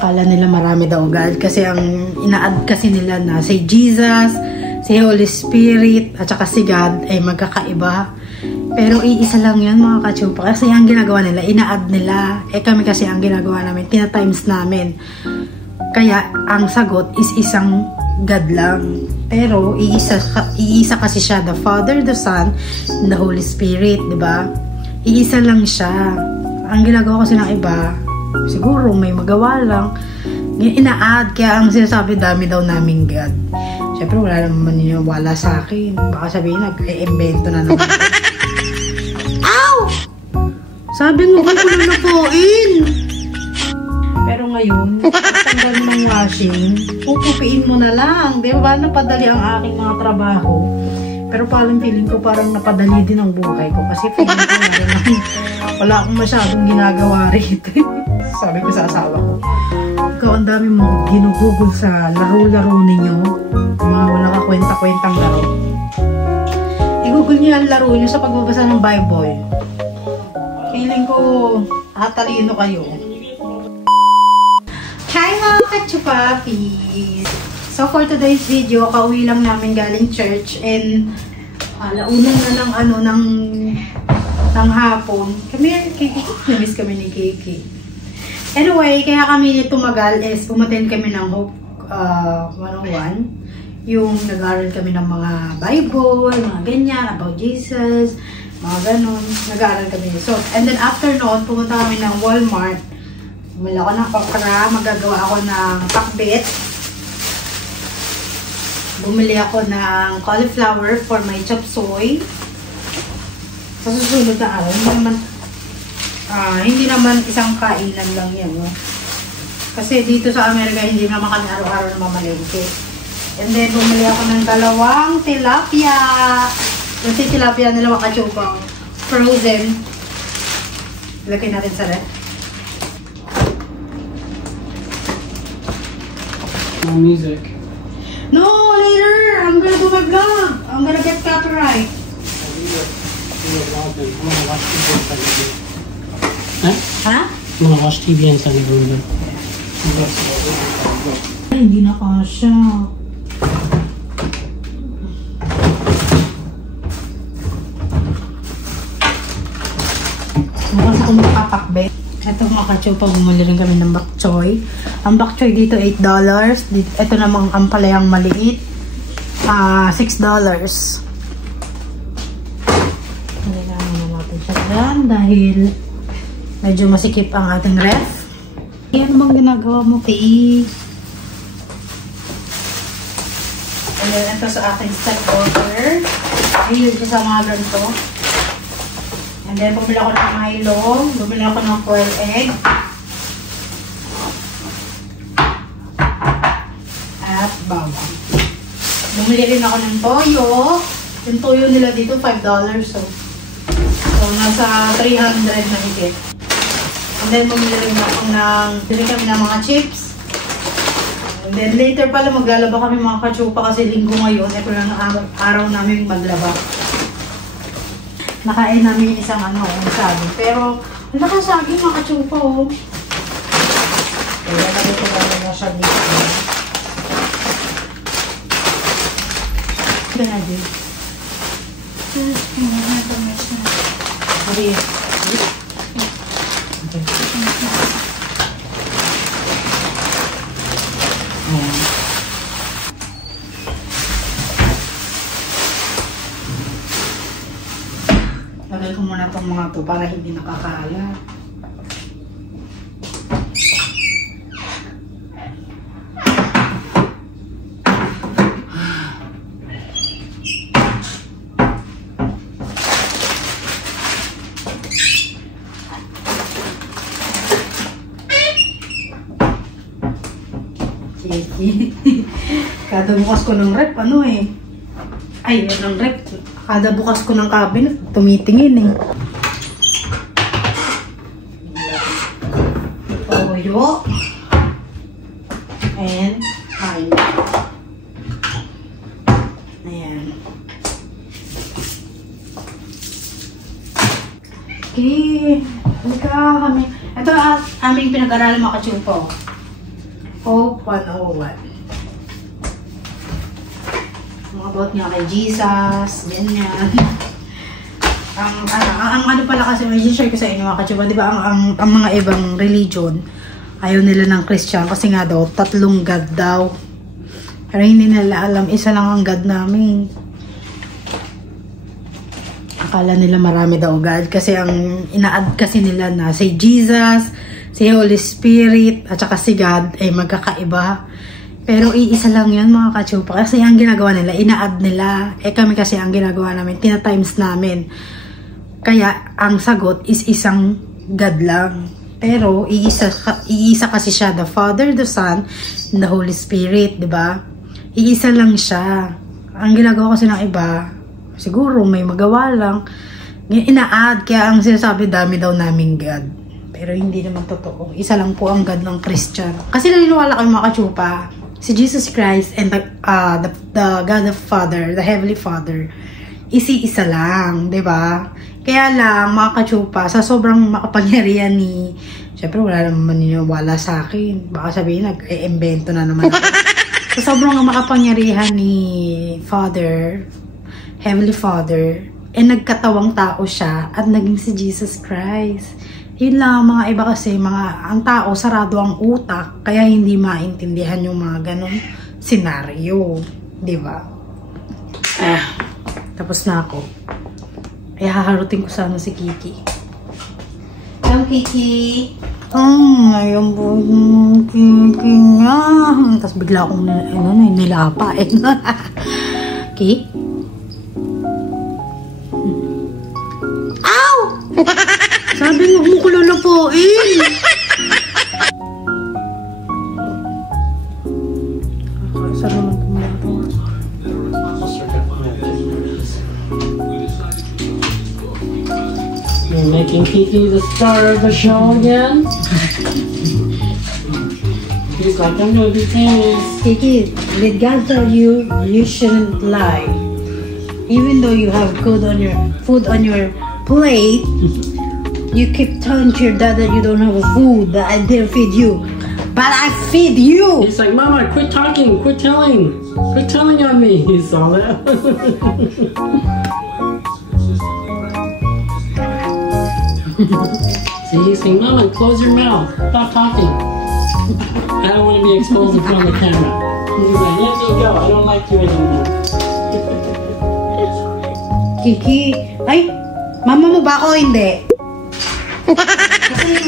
akala nila marami daw God kasi ang ina-add kasi nila na si Jesus, si Holy Spirit at saka si God ay magkakaiba. Pero iisa lang yun mga kachupa kasi ang ginagawa nila, ina-add nila. Kami kasi ang ginagawa namin, tina-times namin. Kaya ang sagot is isang God lang. Pero iisa kasi siya, the Father, the Son, and the Holy Spirit, di ba? Iisa lang siya. Ang ginagawa kasi ng iba, siguro may magawa lang, ina-add. Kaya ang sinasabi, dami daw naming God. Siyempre wala naman naniniwala sa akin. Baka sabihin, nag-invento na naman. Ow! Sabi mo ko lunupuin. Pero ngayon, tanggal mo ng washing, pupupiin mo na lang. Di ba? Napadali ang aking mga trabaho. Pero parang feeling ko parang napadali din ang buhay ko. Kasi feeling ko wala akong masyadong ginagawa rito. Sabi ko sa asawa ko, ikaw ang dami mong ginugugol sa laro-laro ninyo. Mga wala ka kwenta-kwentang laro. I-google niyo ang laro niyo sa pagbabasa ng Bible. Feeling ko talino kayo. Hi mga kachupapis! So for today's video, kauwi lang namin galing church and alauna na ng hapon. Namiss kami ni Kiki. Anyway, kaya kami tumagal is umattend kami ng Hope 101. Yung nag-aaral kami ng mga Bible, mga ganyan, about Jesus, mga ganon. Nag-aaral kami. So, and then after noon, pumunta kami ng Walmart. Bumili ako ng okra, magagawa ako ng pakbet. Bumili ako ng cauliflower for my chop suey. Sa susunod na araw, hindi naman isang kainan lang yan. No? Kasi dito sa Amerika, hindi naman kami araw-araw na mamalengke. And then, bumili ako ng 2 tilapia. Kasi tilapia nila makachupang frozen. Lagay natin sa ref. No music. No, later! I'm gonna do my vlog. I'm gonna get copyright. Huh? I'm gonna watch TV and study room. Hindi na kasha. Makasa ko makapakbe. Ito mga kachupa, bumili rin kami ng bok choy. Ang bok choy dito $8. Ito namang ampalayang maliit. $6. Nalagyan na natin siya dyan dahil medyo masikip ang ating ref. Ano bang ginagawa mo, Kay? Ayan, ito sa aking step order. Ayun, sa mga ganito. And then, bumili ako ng Milo. Bumili ako ng quail egg. At bawang. Bumili rin ako ng toyo. Yung toyo nila dito, $5. So nasa 300 na higit. And then, bumili rin kami ng mga chips. And then, later pala maglalaba kami mga kachupa kasi linggo ngayon. Ito lang ang araw namin maglaba. Nakain namin isang saging. Pero, ang nakasaging mga kachupa, oh. Kaya lagay ko namin na siya dito. Ito na din. Okay. Ayan. Lagay ko muna itong mga to para hindi nakakala. Kada bukas ko ng rep, ng rep. Kada bukas ko ng cabinet, tumitingin Toyo. And kain. Ayan. Okay. Ito aming pinag-aralan mga kachupo. Hope 101. About nga kay Jesus, ganyan. Ang ano pala kasi, may share ko sa inyo mga kachupa, di ba ang mga ibang religion, ayaw nila ng Christian kasi nga daw, 3 God daw. Pero hindi nila alam, isa lang ang God namin. Akala nila marami daw God kasi ang ina-add kasi nila na si Jesus, si Holy Spirit, at saka si God ay magkakaiba. Pero iisa lang yun mga kachupa kasi ang ginagawa nila, ina-add nila. Kami kasi ang ginagawa namin, tina-times namin. Kaya ang sagot is isang God lang. Pero iisa kasi siya, the Father, the Son, and the Holy Spirit, di ba? Iisa lang siya. Ang ginagawa kasi ng iba, siguro may magawa lang, ina-add, kaya ang sinasabi dami daw naming God. Pero hindi naman totoo. Isa lang po ang God ng Christian. Kasi naniniwala kayo mga kachupa, si Jesus Christ and the God the Father, the Heavenly Father, isa lang, di ba? Kaya lang, mga kachupa, sa sobrang makapangyarihan ni, syempre wala naman maniniwala sa akin. Baka sabihin, nag-e-invento na naman ako. Sa sobrang makapangyarihan ni Father, Heavenly Father, nagkatawang tao siya at naging si Jesus Christ. Yun lang, mga iba kasi, ang tao, sarado ang utak, kaya hindi maintindihan yung mga ganong senaryo. Di ba? Tapos na ako. Kaya haharutin ko sana si Kiki. Come, Kiki! Ngayon po yung Kiki nga. Tapos bigla akong nilapa. Kiki? Ow! Sabi mo, huwag mo ko lalapuin. Sarap naman po. You're making Kiki the star of the show again? He's like, I'm gonna be famous. Kiki, did God tell you you shouldn't lie? Even though you have food on your plate, you keep telling to your dad that you don't have food, that I didn't feed you. But I feed you! He's like, Mama, quit talking, quit telling on me. He saw that. See, he's saying, Mama, close your mouth, stop talking. I don't want to be exposed in front of the camera. He's like, let me go, I don't like you anymore. Kiki, ay, mama mo ba ako? Hindi. Kasi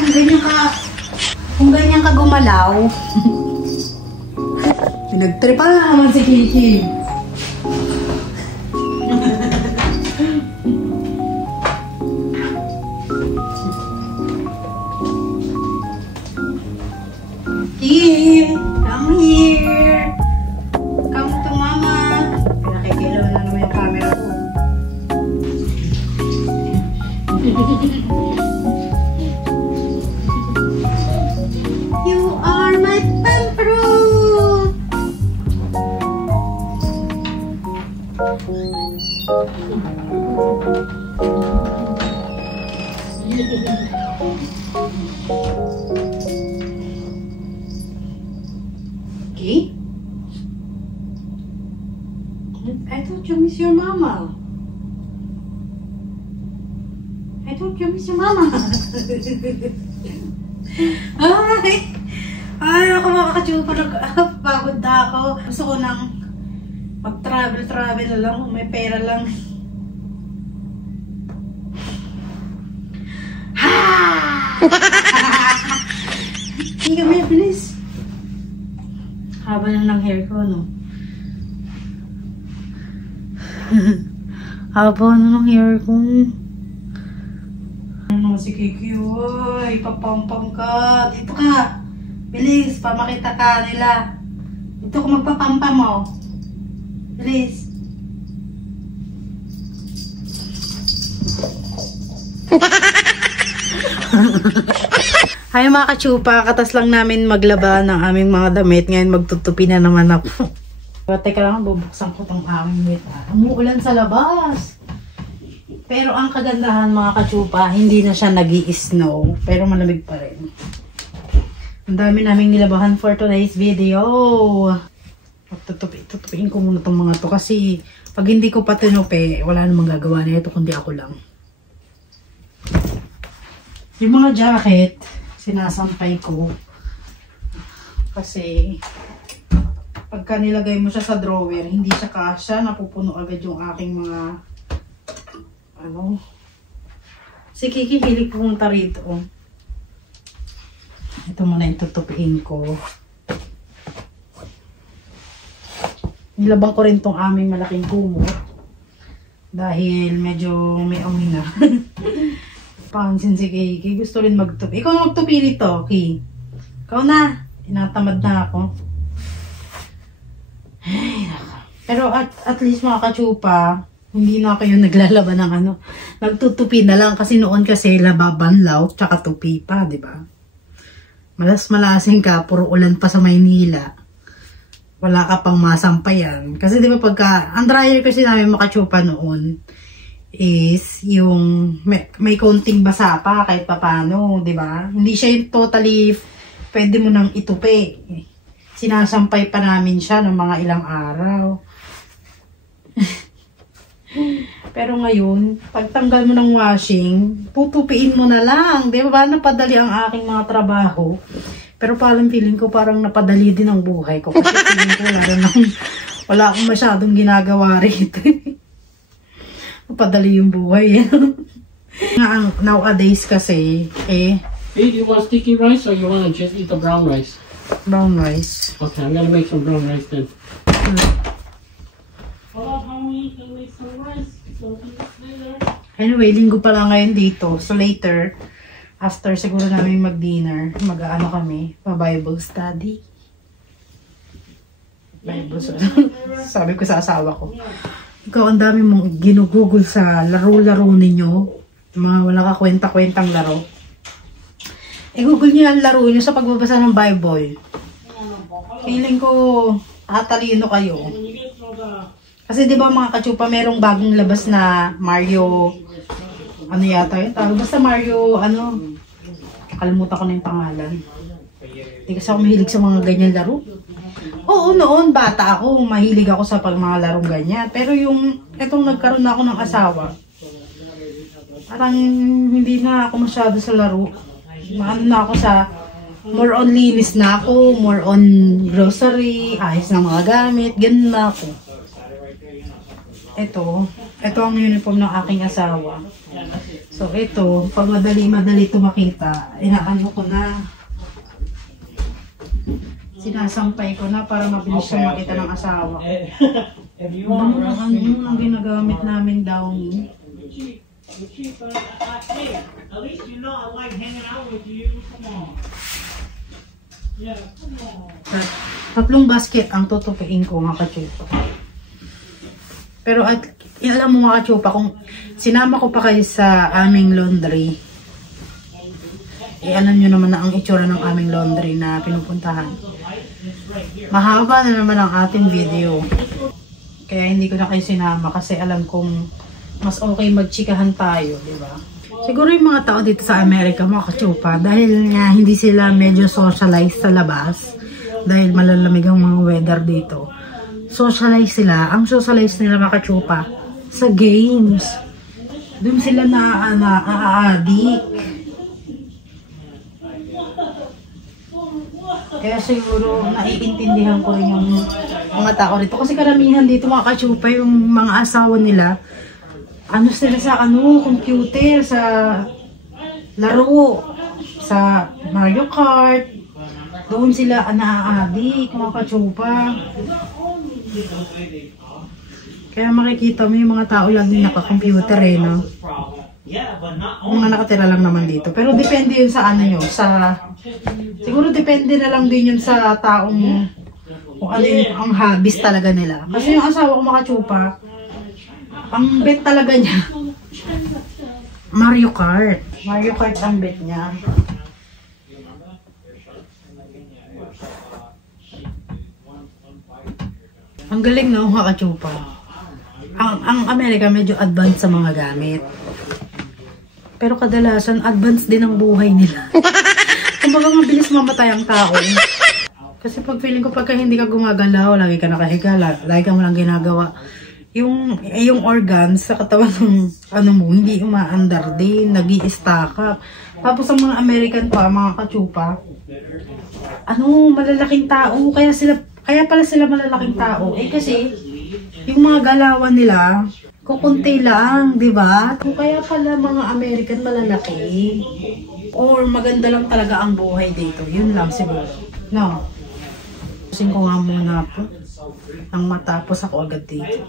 kung ganyan ka gumalaw, pinagtripa na naman si Kiki. Kiki, come here. Come to mama. Nakikilaw na naman yung camera ko. You are my pamperu. Okay. I thought you miss your mama. I thought you miss your mama. Ay, ako makakachupa. Pagod na ako. Gusto ko nang mag-travel na lang. May pera lang. Hindi kami, please. Haba na ng hair ko, no? Haba na ng hair ko. Ano si Kiki, oy, papampam ka. Dito ka. Bilis, pamakita ka nila. Dito ko magpapampam mo. Bilis. Ay mga kachupa, katas lang namin maglaba ng aming mga damit. Ngayon magtutupi na naman ako. Teka lang, bubuksan ko itong aming wit. Umuulan sa labas. Pero ang kagandahan mga kachupa, hindi na siya nag-i-snow. Pero malamig pa rin. Ang dami naming nilabahan for today's video. Tutupiin ko muna itong mga to kasi pag hindi ko pa tinupi, wala namang gagawa na ito kundi ako lang. Yung mga jacket, sinasampay ko. Kasi pagka nilagay mo siya sa drawer, hindi siya kasya, napupuno agad yung aking mga si Kiki hilig pumunta rito. Ito muna yung tutupiin ko. Nilabang ko rin tong aming malaking kumot dahil medyo may amoy na. Pansin si Kiki, gusto rin magtupi. Ikaw na magtupi rito, Kiki. Ikaw na. Tinatamad na ako. Ay, pero at least mga katsupa, hindi na kayo naglalaban ng nagtutupi na lang kasi noon kasi lababanlaw tsaka tupi pa, di ba? Malas-malasing ka, puro ulan pa sa Maynila. Wala ka pang masampayan. Kasi di ba pagka, ang dryer kasi namin makatsupa noon is yung may konting basa pa kahit papano, di ba? Hindi siya yung totally pwede mo nang itupi. Sinasampay pa namin siya ng mga ilang araw. Pero ngayon, pagtanggal mo ng washing, tutupiin mo na lang. Di ba? Napadali ang aking mga trabaho. Pero parang feeling ko parang napadali din ang buhay ko. Kasi feeling ko wala akong masyadong ginagawa rito. Napadali yung buhay. Nowadays kasi, Hey, do you want sticky rice or you want to just eat the brown rice? Brown rice. Okay, I'm gonna make some brown rice then. Hello, honey. Can we make some rice? Anyway, linggo pala ngayon dito. So later, after siguro namin mag-dinner, mag-ano kami, pa-Bible study. Bible study. Sabi ko sa asawa ko, ikaw ang dami mong ginugugol sa laro-laro ninyo. Mga wala ka kwenta-kwentang laro. I-google nyo ang laro nyo sa pagbabasa ng Bible. Feeling ko, talino kayo. Kasi di ba mga katsupa, merong bagong labas na Mario, ano yata yun? Basta Mario, kakalimutan ko na yung pangalan. Hindi kasi ako mahilig sa mga ganyan laro. Oo, noon, bata ako, mahilig ako sa mga larong ganyan. Pero etong nagkaroon na ako ng asawa, parang hindi na ako masyado sa laro. Maano na ako sa, more on linis na ako, more on grocery, ayos ng mga gamit, ganun na ako. Ito ang uniform ng aking asawa. So ito, pag madali ito makita, inaano ko na, sinasampay ko na para mabilis siya makita ng asawa ko. Ang ginagamit namin downy. At least you know I like hanging out with you. Come on. Yeah, come on. 3 basket ang tutupiin ko mga katsupa. Pero alam mo mga katsupa, kung sinama ko pa kayo sa aming laundry, alam nyo naman na ang itsura ng aming laundry na pinupuntahan. Mahaba na naman ang ating video. Kaya hindi ko na kayo sinama kasi alam kong mas okay magchikahan tayo, di ba? Siguro yung mga tao dito sa Amerika, mga katsupa, dahil nga hindi sila medyo socialized sa labas, dahil malalamig ang mga weather dito, socialize sila. Ang socialize nila mga katsupa, sa games. Doon sila na-addict. Kaya siguro naiintindihan ko rin yung mga tao rito. Kasi karamihan dito mga katsupa, yung mga asawa nila, sila sa computer, sa laro, sa Mario Kart. Doon sila na-addict, mga katsupa. Kaya makikita mo yung mga tao lang yung naka-computer no? Mga nakatira lang naman dito. Pero depende yun sa siguro depende na lang din yun sa taong kung ano yung ang hobbies talaga nila. Kasi yung asawa ko mga katsupa, ang bet talaga niya, Mario Kart. Mario Kart ang bet niya. Ang galing na mga katsupa. Ang Amerika medyo advanced sa mga gamit. Pero kadalasan advanced din ang buhay nila. Kumbaga mabilis mamatay ang tao. Kasi pag feeling ko pagka hindi ka gumagalaw, lagi ka nakahiga, lagi ka mo lang ginagawa. Yung organs sa katawan ng ano mo, hindi umaandar din, nag-i-stack up. Tapos ang mga American pa, mga katsupa, malalaking tao, kaya pala sila malalaking tao. Eh kasi, yung mga galawan nila, kukunti lang, di ba? Kaya pala mga American malalaki. Or maganda lang talaga ang buhay dito. Yun lang siguro. No. Kasi ko nga muna po. Nang matapos ako agad dito.